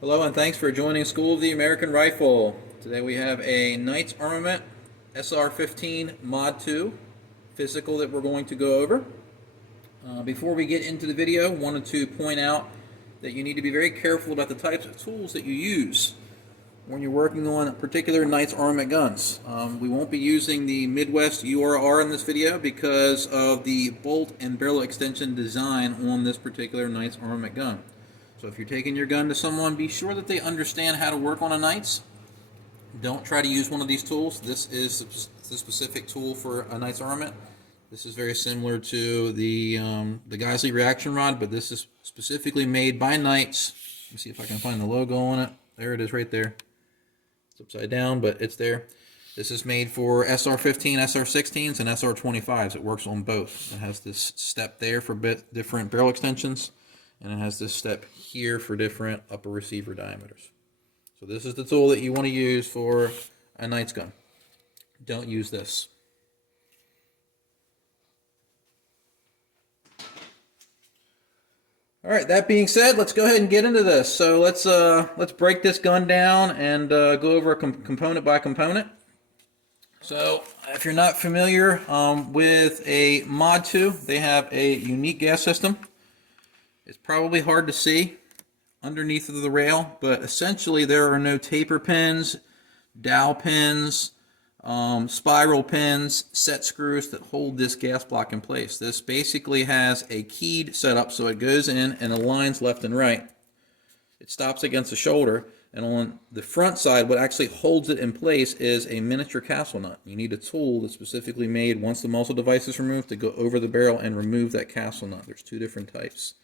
Hello and thanks for joining School of the American Rifle. Today we have a Knights Armament SR-15 MOD2 physical that we're going to go over. Before we get into the video, wanted to point out that you need to be very careful about the types of tools that you use when you're working on particular Knights Armament guns. We won't be using the Midwest URR in this video because of the bolt and barrel extension design on this particular Knights Armament gun. So if you're taking your gun to someone, be sure that they understand how to work on a Knights. Don't try to use one of these tools. This is the specific tool for a Knights Armament. This is very similar to the Geisley reaction rod, but this is specifically made by Knights. Let me see if I can find the logo on it. There it is right there. It's upside down, but it's there. This is made for SR-15, SR-16s, and SR-25s. It works on both. It has this step there for different barrel extensions, and it has this step here for different upper receiver diameters. So this is the tool that you want to use for a Knights gun. Don't use this. All right, that being said, let's go ahead and get into this. So let's break this gun down and go over component by component. So if you're not familiar with a MOD2, they have a unique gas system. It's probably hard to see underneath of the rail, but essentially there are no taper pins, dowel pins, spiral pins, set screws that hold this gas block in place. This basically has a keyed setup, so it goes in and aligns left and right. It stops against the shoulder, and on the front side, what actually holds it in place is a miniature castle nut. You need a tool that's specifically made once the muzzle device is removed to go over the barrel and remove that castle nut. There's two different types.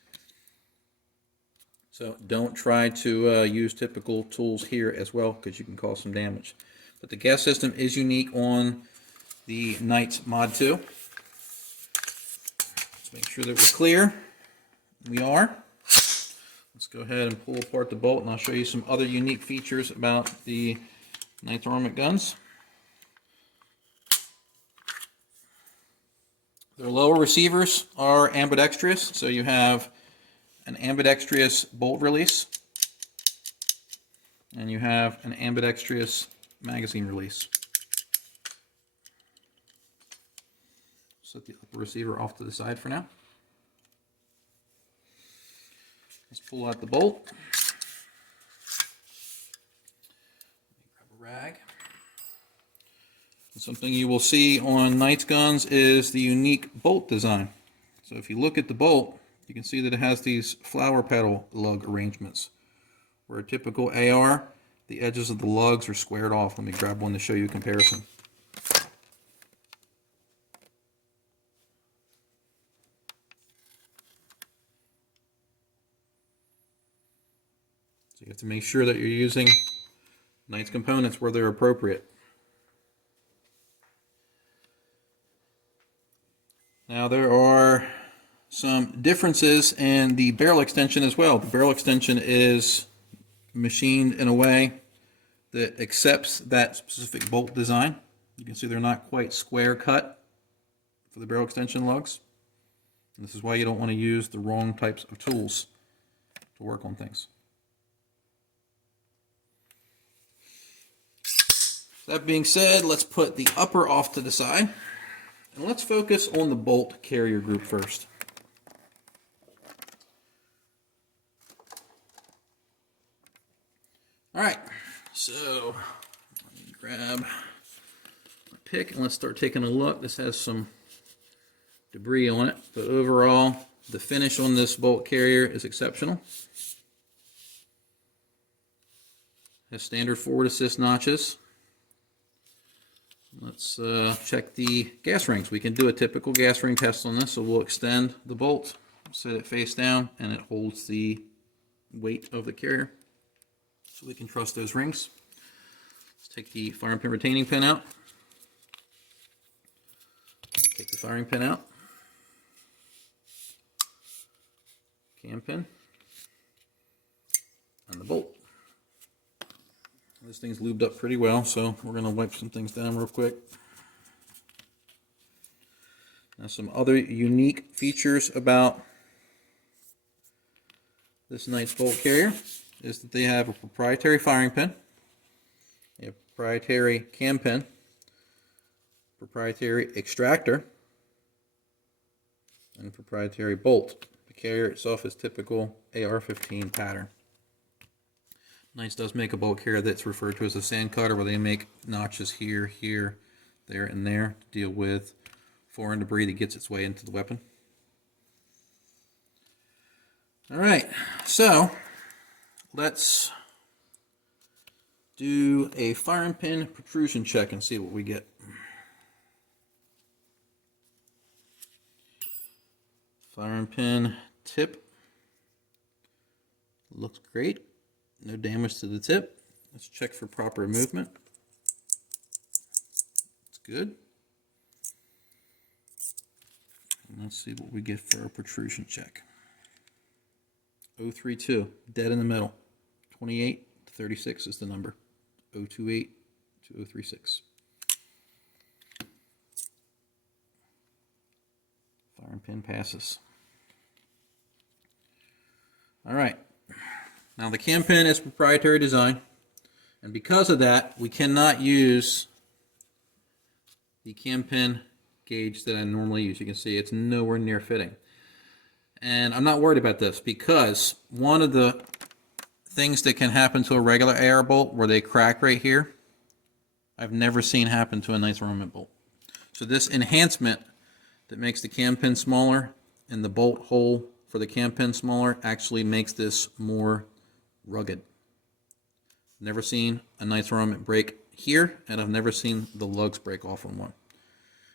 So don't try to use typical tools here as well, because you can cause some damage. But the gas system is unique on the Knights MOD2. Let's make sure that we're clear. We are. Let's go ahead and pull apart the bolt, and I'll show you some other unique features about the Knights Armament guns. Their lower receivers are ambidextrous, so you have an ambidextrous bolt release, and you have an ambidextrous magazine release. Set the upper receiver off to the side for now. Let's pull out the bolt. Grab a rag. And something you will see on Knights guns is the unique bolt design. So if you look at the bolt, you can see that it has these flower petal lug arrangements. Where a typical AR, the edges of the lugs are squared off. Let me grab one to show you a comparison. So you have to make sure that you're using Knights components where they're appropriate. Now there are some differences in the barrel extension as well. The barrel extension is machined in a way that accepts that specific bolt design. You can see they're not quite square cut for the barrel extension lugs. And this is why you don't want to use the wrong types of tools to work on things. That being said, let's put the upper off to the side, and let's focus on the bolt carrier group first. Alright, so let me grab a pick and let's start taking a look. This has some debris on it, but overall the finish on this bolt carrier is exceptional. It has standard forward assist notches. Let's check the gas rings. We can do a typical gas ring test on this, so we'll extend the bolt, set it face down, and it holds the weight of the carrier. So we can trust those rings. Let's take the firing pin retaining pin out. Take the firing pin out. Cam pin. And the bolt. This thing's lubed up pretty well, so we're going to wipe some things down real quick. Now some other unique features about this Knights bolt carrier is that they have a proprietary firing pin, a proprietary cam pin, proprietary extractor, and proprietary bolt. The carrier itself is typical AR-15 pattern. Knights does make a bolt carrier that's referred to as a sand cutter, where they make notches here, here, there, and there to deal with foreign debris that gets its way into the weapon. Alright, so let's do a firing pin protrusion check and see what we get. Firing pin tip looks great. No damage to the tip. Let's check for proper movement. It's good. And let's see what we get for our protrusion check. 032, dead in the middle. 28 to 36 is the number. 028 to 036. Firing pin passes. All right. Now the cam pin is proprietary design, and because of that, we cannot use the cam pin gauge that I normally use. You can see it's nowhere near fitting. And I'm not worried about this, because one of the things that can happen to a regular AR bolt where they crack right here, I've never seen happen to a Knights Armament bolt. So this enhancement that makes the cam pin smaller and the bolt hole for the cam pin smaller actually makes this more rugged. Never seen a Knights Armament break here, and I've never seen the lugs break off on one.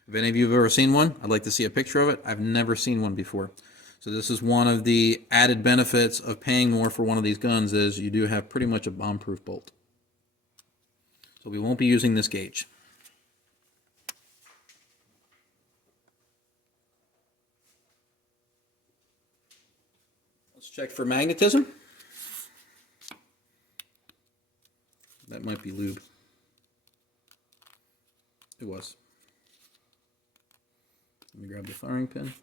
If any of you have ever seen one, I'd like to see a picture of it. I've never seen one before. So this is one of the added benefits of paying more for one of these guns, is you do have pretty much a bomb-proof bolt. So we won't be using this gauge. Let's check for magnetism. That might be lube. It was. Let me grab the firing pin.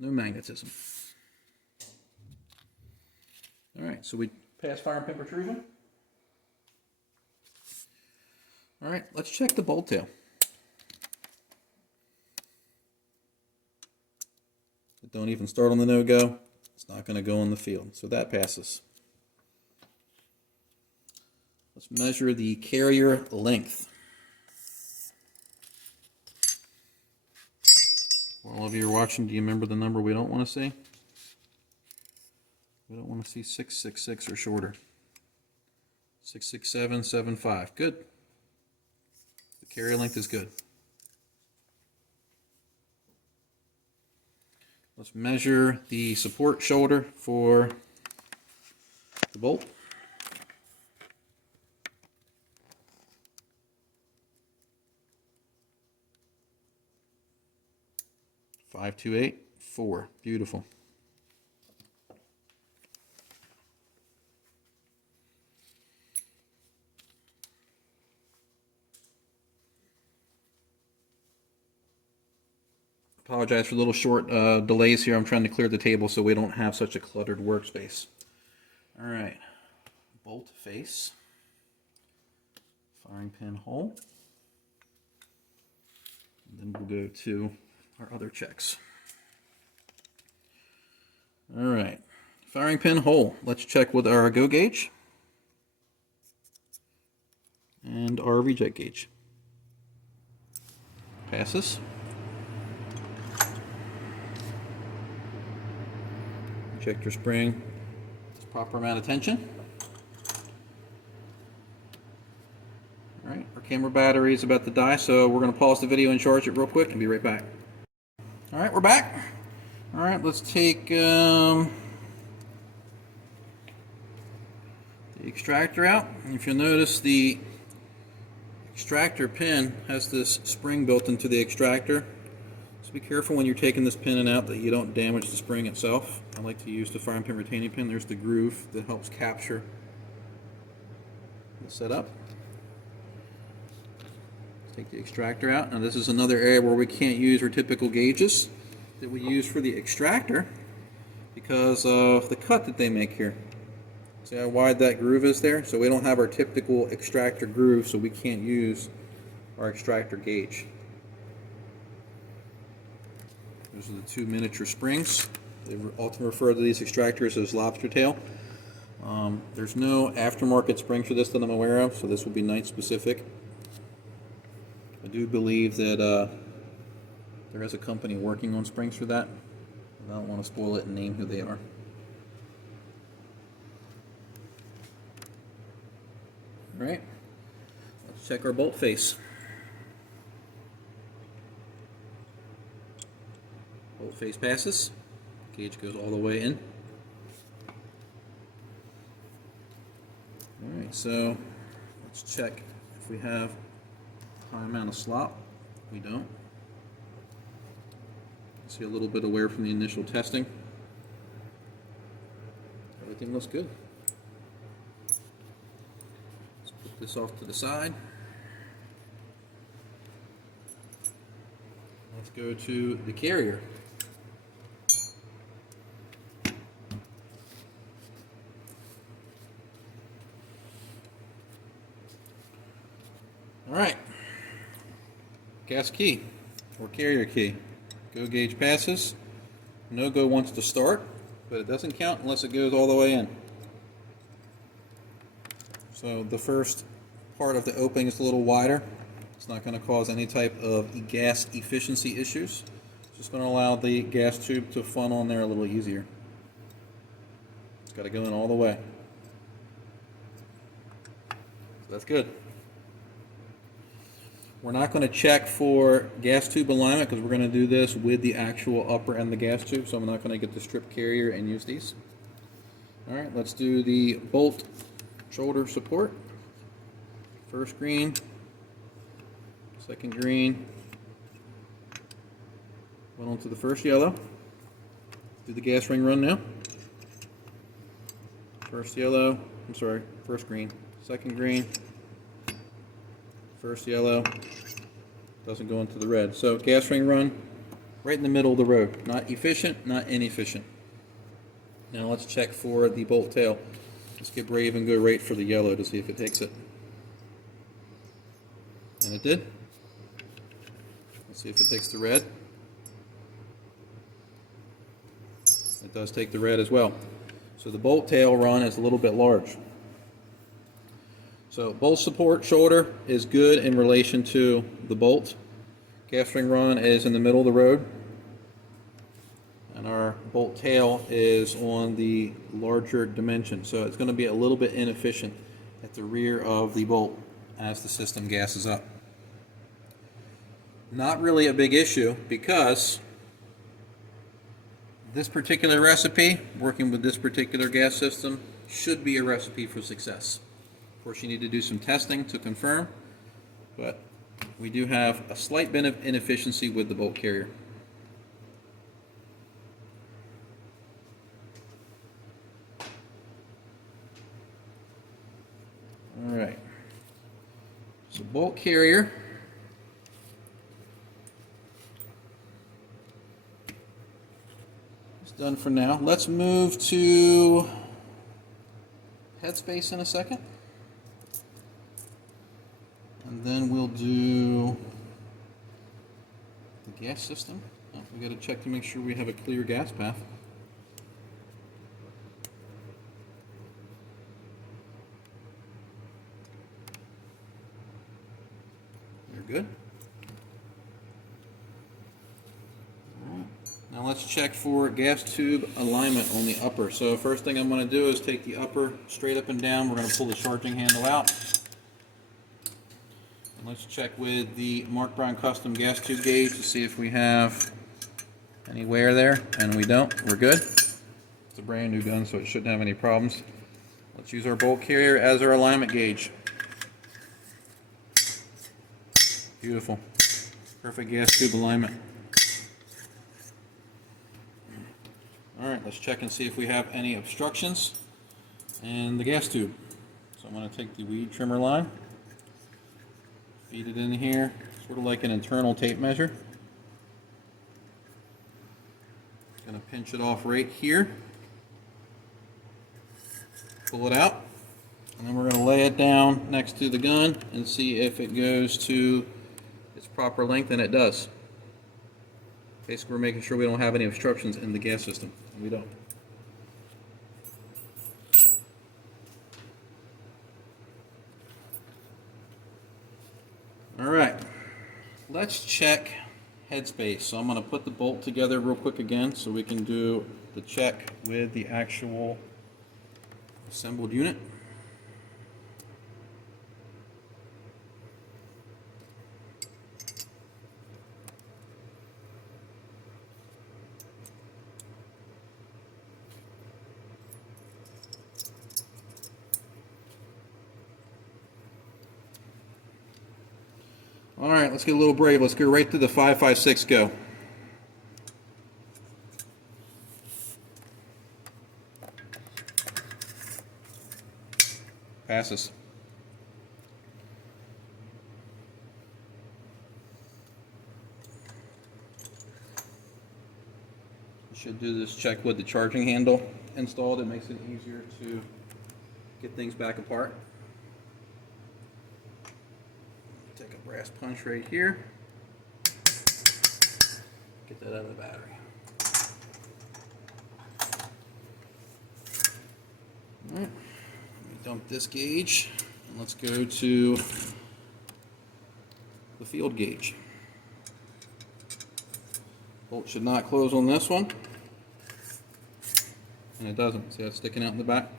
No magnetism. All right, so we passed firing pin protrusion. All right, let's check the bolt tail. Don't even start on the no-go. It's not going to go in the field, so that passes. Let's measure the carrier length. For all of you who are watching, do you remember the number we don't want to see? We don't want to see 666 or shorter. 66775. Good. The carrier length is good. Let's measure the support shoulder for the bolt. Five, 2, 8, 4. Beautiful. Apologize for little short delays here. I'm trying to clear the table so we don't have such a cluttered workspace. All right, bolt face, firing pin hole, and then we'll go to our other checks. All right, firing pin hole. Let's check with our go gauge and our reject gauge. Passes. Ejector spring, proper amount of tension. All right, our camera battery is about to die, so we're going to pause the video and charge it real quick and be right back. All right, we're back. All right, let's take the extractor out. And if you'll notice, the extractor pin has this spring built into the extractor. So be careful when you're taking this pin out that you don't damage the spring itself. I like to use the firing pin retaining pin. There's the groove that helps capture the setup. Let's take the extractor out. Now this is another area where we can't use our typical gauges that we use for the extractor. because of the cut that they make here. See how wide that groove is there? So we don't have our typical extractor groove, so we can't use our extractor gauge. Those are the two miniature springs. They often refer to these extractors as lobster tail. There's no aftermarket springs for this that I'm aware of, so this will be Knight specific. I do believe that there is a company working on springs for that. I don't want to spoil it and name who they are. Alright, let's check our bolt face. Bolt face passes. Gauge goes all the way in. Alright, so let's check if we have a high amount of slop. We don't. See a little bit of wear from the initial testing. Everything looks good. Let's put this off to the side. Let's go to the carrier. Alright, gas key or carrier key. Go gauge passes. No go wants to start, but it doesn't count unless it goes all the way in. So the first part of the opening is a little wider. It's not going to cause any type of gas efficiency issues. It's just going to allow the gas tube to funnel in there a little easier. It's got to go in all the way. So that's good. We're not going to check for gas tube alignment because we're going to do this with the actual upper and the gas tube, so I'm not going to get the strip carrier and use these. Alright, let's do the bolt shoulder support. First green, second green, went on to the first yellow. Do the gas ring run now. First yellow, first green, second green, first yellow, doesn't go into the red. So gas ring run right in the middle of the road. Not efficient, not inefficient. Now let's check for the bolt tail. Let's get brave and go right for the yellow to see if it takes it. And it did. Let's see if it takes the red. It does take the red as well. So the bolt tail run is a little bit large. So bolt support shoulder is good in relation to the bolt. Gas ring run is in the middle of the road. And our bolt tail is on the larger dimension. So it's going to be a little bit inefficient at the rear of the bolt as the system gasses up. Not really a big issue because this particular recipe, working with this particular gas system, should be a recipe for success. Of course, you need to do some testing to confirm, but we do have a slight bit of inefficiency with the bolt carrier. All right, so bolt carrier. It's done for now. Let's move to Headspace in a second. And then we'll do the gas system. Oh, we got to check to make sure we have a clear gas path. You're good. All right. Now let's check for gas tube alignment on the upper. So first thing I'm going to do is take the upper straight up and down. We're going to pull the charging handle out. And let's check with the Mark Brown Custom gas tube gauge to see if we have any wear there, and we don't. We're good. It's a brand new gun, so it shouldn't have any problems. Let's use our bolt carrier as our alignment gauge. Beautiful. Perfect gas tube alignment. Alright, let's check and see if we have any obstructions in the gas tube. So I'm going to take the weed trimmer line, feed it in here, sort of like an internal tape measure. Gonna pinch it off right here. Pull it out. And then we're going to lay it down next to the gun and see if it goes to its proper length, and it does. Basically, we're making sure we don't have any obstructions in the gas system. And we don't. Alright, let's check Headspace. So I'm going to put the bolt together real quick again so we can do the check with the actual assembled unit. All right, let's get a little brave. Let's go right through the 5.56 go. Passes. You should do this check with the charging handle installed. It makes it easier to get things back apart. Take a brass punch right here. Get that out of the battery. All right. Dump this gauge, and let's go to the field gauge. Bolt should not close on this one, and it doesn't. See, it's sticking out in the back.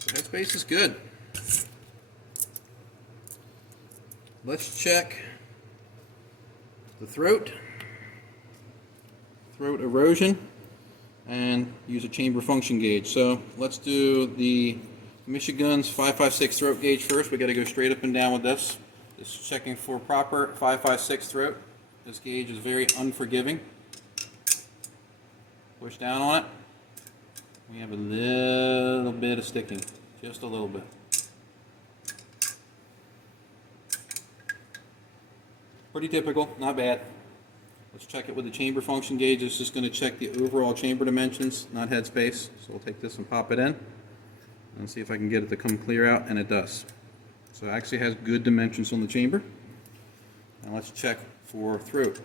So Headspace is good. Let's check the throat erosion, and use a chamber function gauge. So let's do the Michigan's 5.56 throat gauge first. We got to go straight up and down with this. This is checking for proper 5.56 throat. This gauge is very unforgiving. Push down on it. We have a little bit of sticking, just a little bit. Pretty typical, not bad. Let's check it with the chamber function gauge. It's just going to check the overall chamber dimensions, not headspace. So we'll take this and pop it in and see if I can get it to come clear out, and it does. So it actually has good dimensions on the chamber. Now let's check for throat.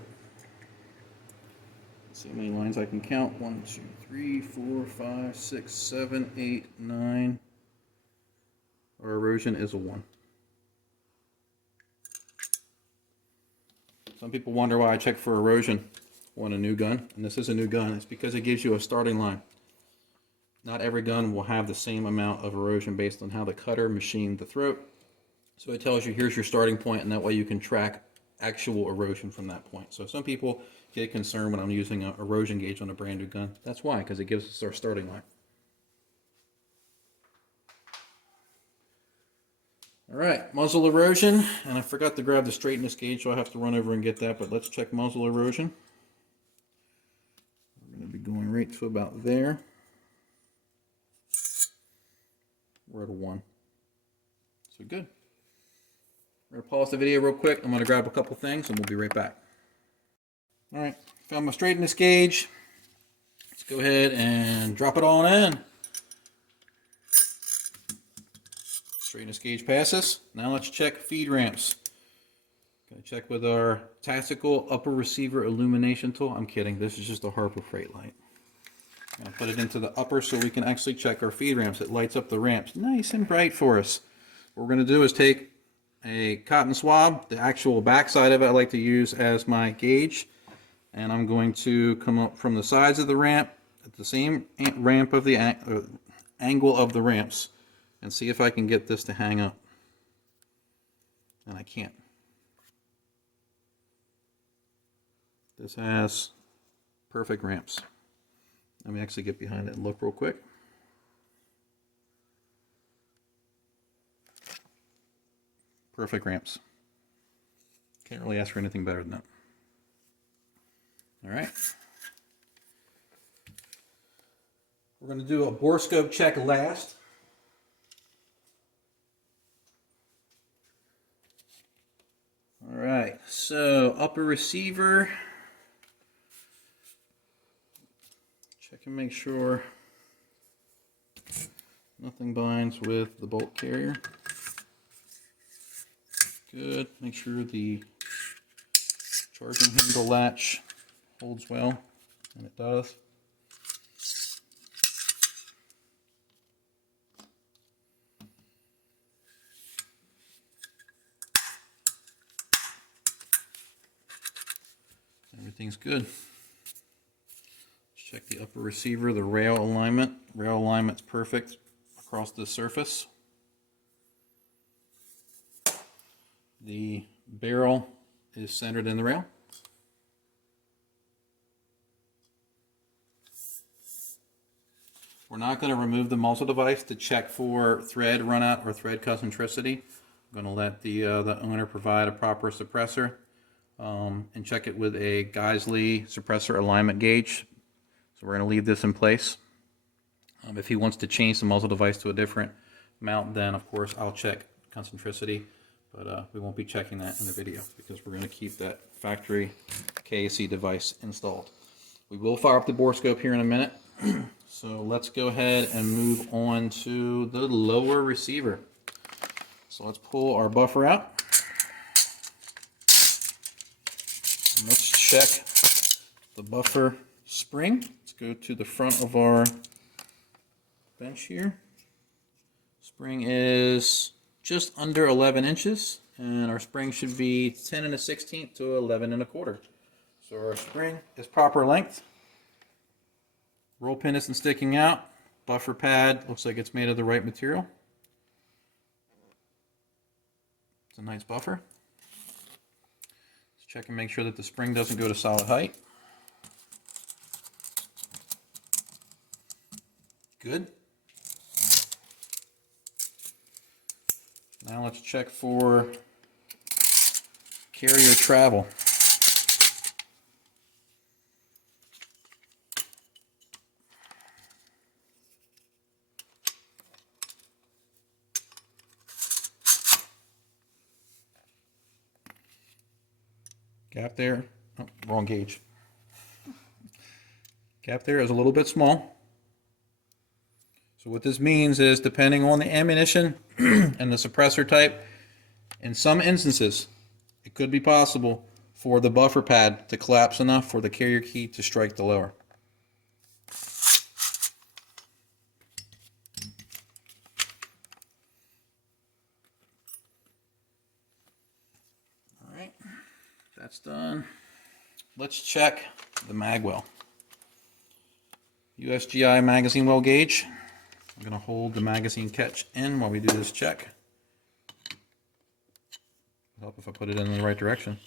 Let's see how many lines I can count. 1, 2, 3, 4, 5, 6, 7, 8, 9. Our erosion is a 1. Some people wonder why I check for erosion on a new gun, and this is a new gun. It's because it gives you a starting line. Not every gun will have the same amount of erosion based on how the cutter machined the throat. So it tells you here's your starting point, and that way you can track actual erosion from that point. So some people get concerned when I'm using an erosion gauge on a brand new gun. That's why, because it gives us our starting line. Alright, muzzle erosion, and I forgot to grab the straightness gauge, so I have to run over and get that, but let's check muzzle erosion. We're going to be going right to about there. We're at a 1. So good. We're going to pause the video real quick. I'm going to grab a couple things, and we'll be right back. Alright, found my straightness gauge. Let's go ahead and drop it on in. Straightness gauge passes. Now let's check feed ramps. Gonna check with our tactical upper receiver illumination tool. I'm kidding, this is just a Harbor Freight light. I'm gonna put it into the upper so we can actually check our feed ramps. It lights up the ramps nice and bright for us. What we're gonna do is take a cotton swab, the actual back side of it I like to use as my gauge, and I'm going to come up from the sides of the ramp at the same ramp of the angle of the ramps, and see if I can get this to hang up. And I can't. This has perfect ramps. Let me actually get behind it and look real quick. Perfect ramps. Can't really ask for anything better than that. All right. We're going to do a Borescope check last. So upper receiver, check and make sure nothing binds with the bolt carrier. Good. Make sure the charging handle latch holds well, and it does. Everything's good. Let's check the upper receiver, the rail alignment. Rail alignment's perfect across the surface. The barrel is centered in the rail. We're not going to remove the muzzle device to check for thread runout or thread concentricity. I'm going to let the owner provide a proper suppressor and check it with a Geisley suppressor alignment gauge. So we're going to leave this in place. If he wants to change the muzzle device to a different mount, then of course I'll check concentricity, but we won't be checking that in the video because we're going to keep that factory KAC device installed. We will fire up the Borescope here in a minute. So let's go ahead and move on to the lower receiver. So let's pull our buffer out. And let's check the buffer spring. Let's go to the front of our bench here. Spring is just under 11 inches, and our spring should be 10 1/16 to 11 1/4. So our spring is proper length. Roll pin isn't sticking out. Buffer pad looks like it's made of the right material. It's a nice buffer. Let's check and make sure that the spring doesn't go to solid height. Good. Now let's check for carrier travel. Gap there, oh, wrong gauge. Gap there is a little bit small. So what this means is, depending on the ammunition and the suppressor type, in some instances, it could be possible for the buffer pad to collapse enough for the carrier key to strike the lower. All right, that's done. Let's check the mag well. USGI magazine well gauge. I'm going to hold the magazine catch in while we do this check. It'll help if I put it in the right direction.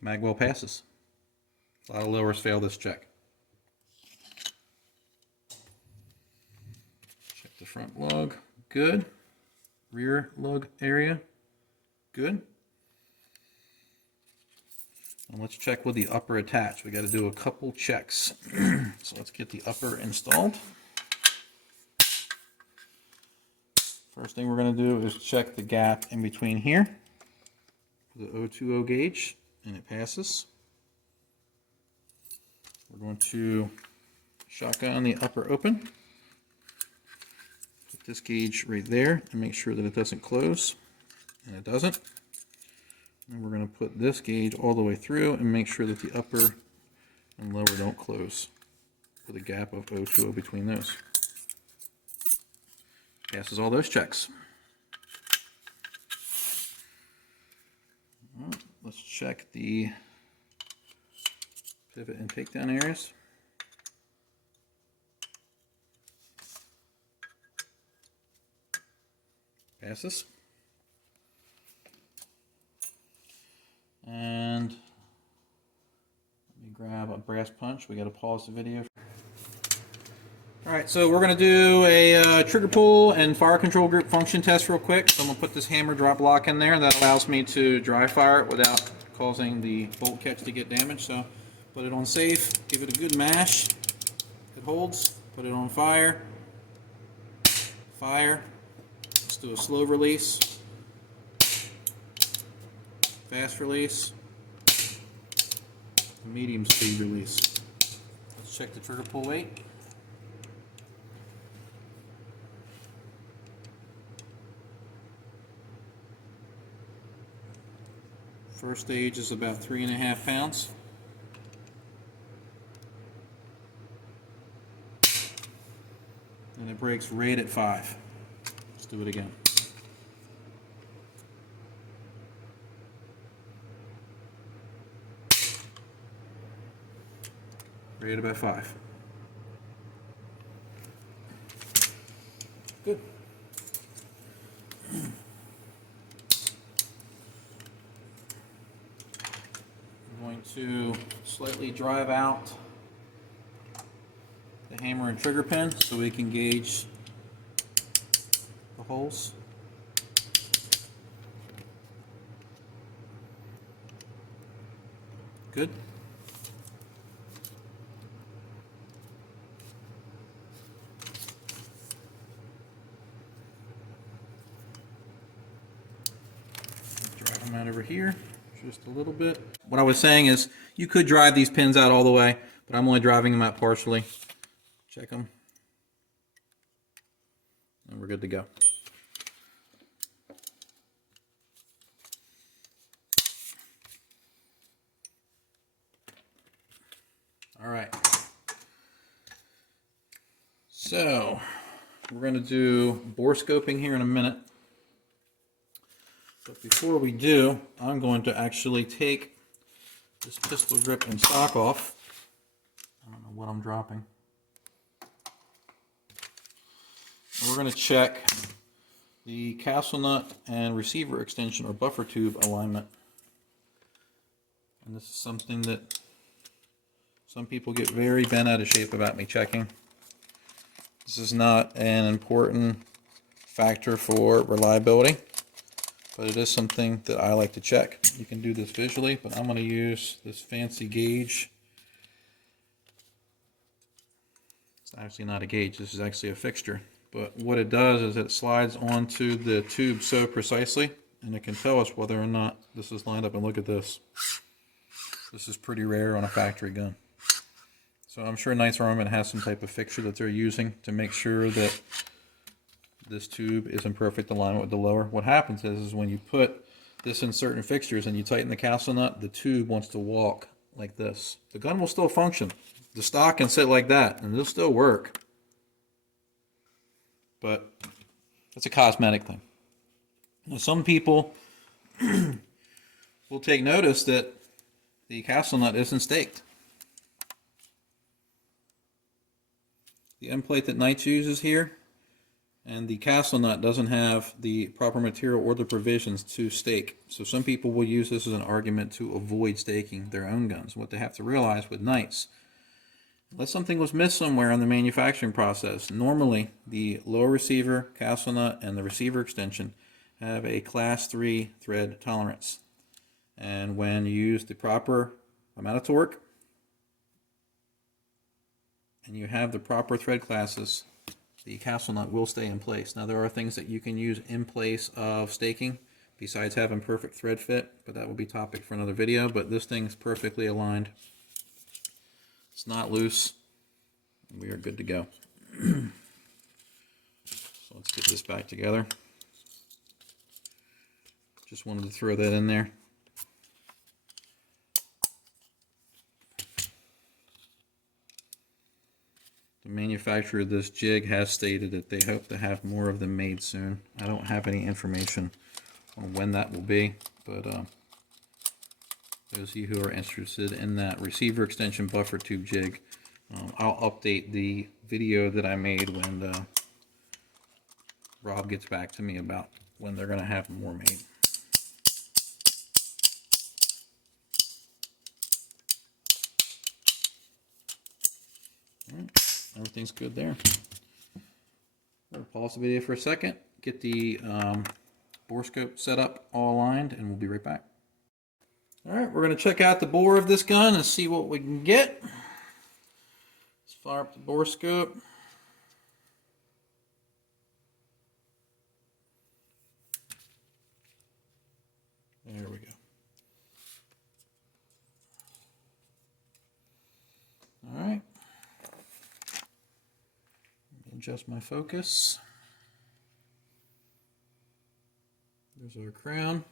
Mag well passes. A lot of lowers fail this check. Check the front lug. Good. Rear lug area. Good. And let's check with the upper attached. We got to do a couple checks. So let's get the upper installed. First thing we're going to do is check the gap in between here. The 020 gauge, and it passes. We're going to shotgun the upper open. Put this gauge right there and make sure that it doesn't close, and it doesn't. And we're going to put this gauge all the way through and make sure that the upper and lower don't close with a gap of 020 between those. Passes all those checks. Let's check the pivot and takedown areas. Passes. And let me grab a brass punch. We got to pause the video. Alright, so we're going to do a trigger pull and fire control group function test real quick. So I'm going to put this hammer drop lock in there. That allows me to dry fire it without causing the bolt catch to get damaged. So put it on safe, give it a good mash. It holds. Put it on fire. Fire. Let's do a slow release. Fast release. a medium speed release. Let's check the trigger pull weight. First stage is about 3.5 pounds. And it breaks right at 5. Let's do it again. Right at about 5. Good. I'm going to slightly drive out the hammer and trigger pin so we can gauge the holes. Good. Drive them out over here just a little bit. What I was saying is you could drive these pins out all the way, but I'm only driving them out partially. Check them. And we're good to go. All right. So we're going to do borescoping here in a minute. But before we do, I'm going to actually take this pistol grip and stock off. I don't know what I'm dropping. And we're going to check the castle nut and receiver extension or buffer tube alignment. And this is something that some people get very bent out of shape about me checking. This is not an important factor for reliability, but it is something that I like to check. You can do this visually, but I'm going to use this fancy gauge. It's actually not a gauge, this is actually a fixture. But what it does is it slides onto the tube so precisely, and it can tell us whether or not this is lined up. And look at this. This is pretty rare on a factory gun. So I'm sure Knights Armament has some type of fixture that they're using to make sure that this tube is in perfect alignment with the lower. What happens is when you put this in certain fixtures and you tighten the castle nut, the tube wants to walk like this. The gun will still function. The stock can sit like that and it'll still work. But it's a cosmetic thing. Now, some people will take notice that the castle nut isn't staked. The end plate that Knights uses here and the castle nut doesn't have the proper material or the provisions to stake. So some people will use this as an argument to avoid staking their own guns. What they have to realize with Knights, unless something was missed somewhere in the manufacturing process, normally the lower receiver, castle nut, and the receiver extension have a class 3 thread tolerance. And when you use the proper amount of torque and you have the proper thread classes, the castle nut will stay in place. Now there are things that you can use in place of staking besides having perfect thread fit, but that will be topic for another video. But this thing is perfectly aligned. It's not loose. We are good to go. So let's get this back together. Just wanted to throw that in there. The manufacturer of this jig has stated that they hope to have more of them made soon. I don't have any information on when that will be, but those of you who are interested in that receiver extension buffer tube jig, I'll update the video that I made when Rob gets back to me about when they're going to have more made. All right. Everything's good there. We'll pause the video for a second, get the Borescope set up all aligned, and we'll be right back. All right, we're going to check out the bore of this gun and see what we can get. Let's fire up the Borescope. There we go. Adjust my focus. There's our crown.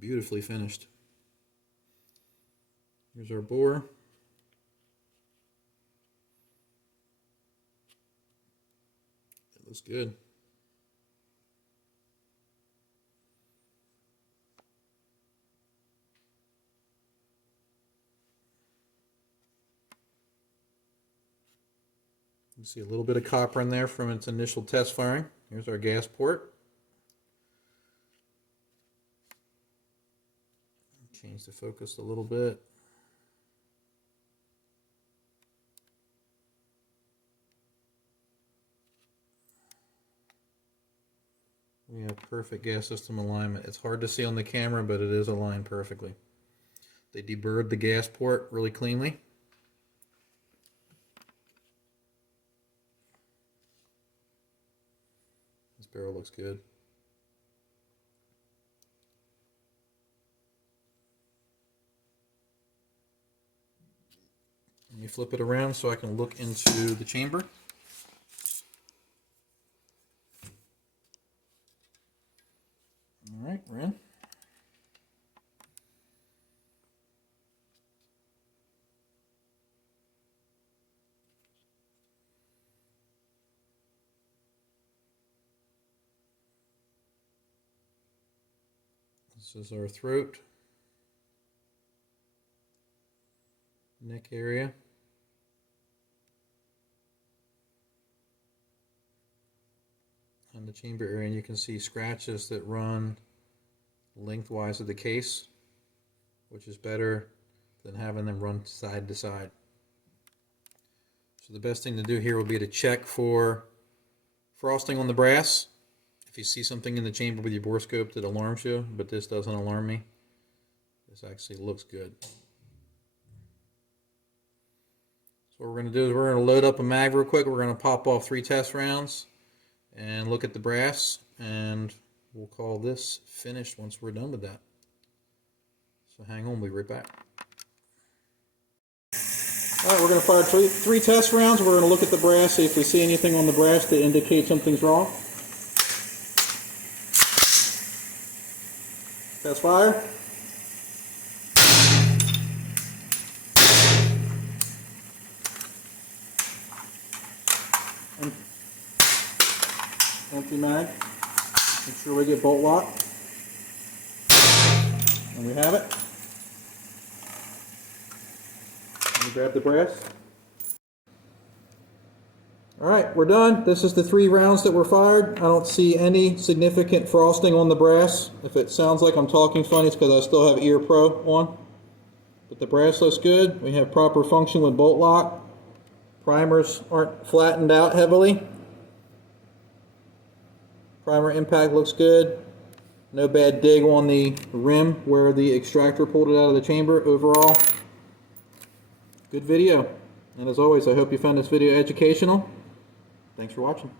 Beautifully finished. Here's our bore. It looks good. You see a little bit of copper in there from its initial test firing. Here's our gas port. Change the focus a little bit. We have perfect gas system alignment. It's hard to see on the camera, but it is aligned perfectly. They deburred the gas port really cleanly. This barrel looks good. Let me flip it around so I can look into the chamber. All right, we're in. This is our throat, neck area. And the chamber area, and you can see scratches that run lengthwise of the case, which is better than having them run side to side. So the best thing to do here will be to check for frosting on the brass. If you see something in the chamber with your borescope that alarms you, but this doesn't alarm me, this actually looks good. So what we're going to do is we're going to load up a mag real quick. We're going to pop off 3 test rounds and look at the brass, and we'll call this finished once we're done with that. So hang on, we'll be right back. Alright, we're going to fire three test rounds. We're going to look at the brass, see if we see anything on the brass that indicates something's wrong. Test fire. Empty mag. Make sure we get bolt lock. And we have it. Let me grab the brass. Alright, we're done. This is the 3 rounds that were fired. I don't see any significant frosting on the brass. If it sounds like I'm talking funny, it's because I still have Ear Pro on. But the brass looks good. We have proper function with bolt lock. Primers aren't flattened out heavily. Primer impact looks good. No bad dig on the rim where the extractor pulled it out of the chamber. Overall, good video. And as always, I hope you found this video educational. Thanks for watching.